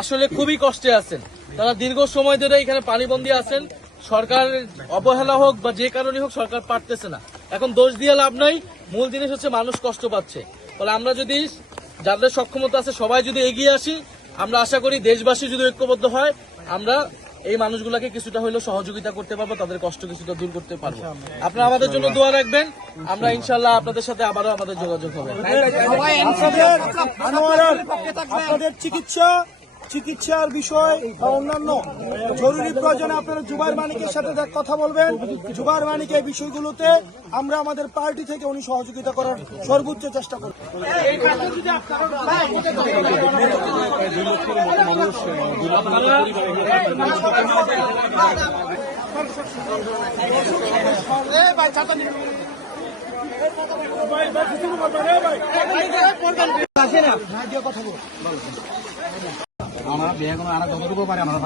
আসলে খুবই কষ্টে আছেন। তারা দীর্ঘ সময় ধরে এখানে পানিবন্দী আছেন। সরকার অবহেলা হোক বা যে কারণে হোক সরকার পারতেছে না। এখন দোষ দিয়ে লাভ নাই, মূল জিনিস হচ্ছে মানুষ কষ্ট পাচ্ছে। ফলে আমরা যদি যাদের সক্ষমতা আছে সবাই যদি এগিয়ে আসি, আমরা আশা করি দেশবাসী যদি ঐক্যবদ্ধ হয়, আমরা এই মানুষগুলোকে কিছুটা হলেও সহযোগিতা করতে পারবো, তাদের কষ্ট কিছুটা দূর করতে পারবো। আপনারা আমাদের জন্য দোয়া রাখবেন। আমরা ইনশাল্লাহ আপনাদের সাথে আবারও আমাদের যোগাযোগ হবে। আপনাদের চিকিৎসার বিষয় বা অন্যান্য জরুরি প্রয়োজনে আপনারা জুবাইর মানিকের সাথে কথা বলবেন। জুবাইর মানিক এই বিষয়গুলোতে আমরা আমাদের পার্টি থেকে উনি সহযোগিতা করার সর্বোচ্চ চেষ্টা করব। আমরা বিয়ে কোনো আর যতটুকু পারে আমরা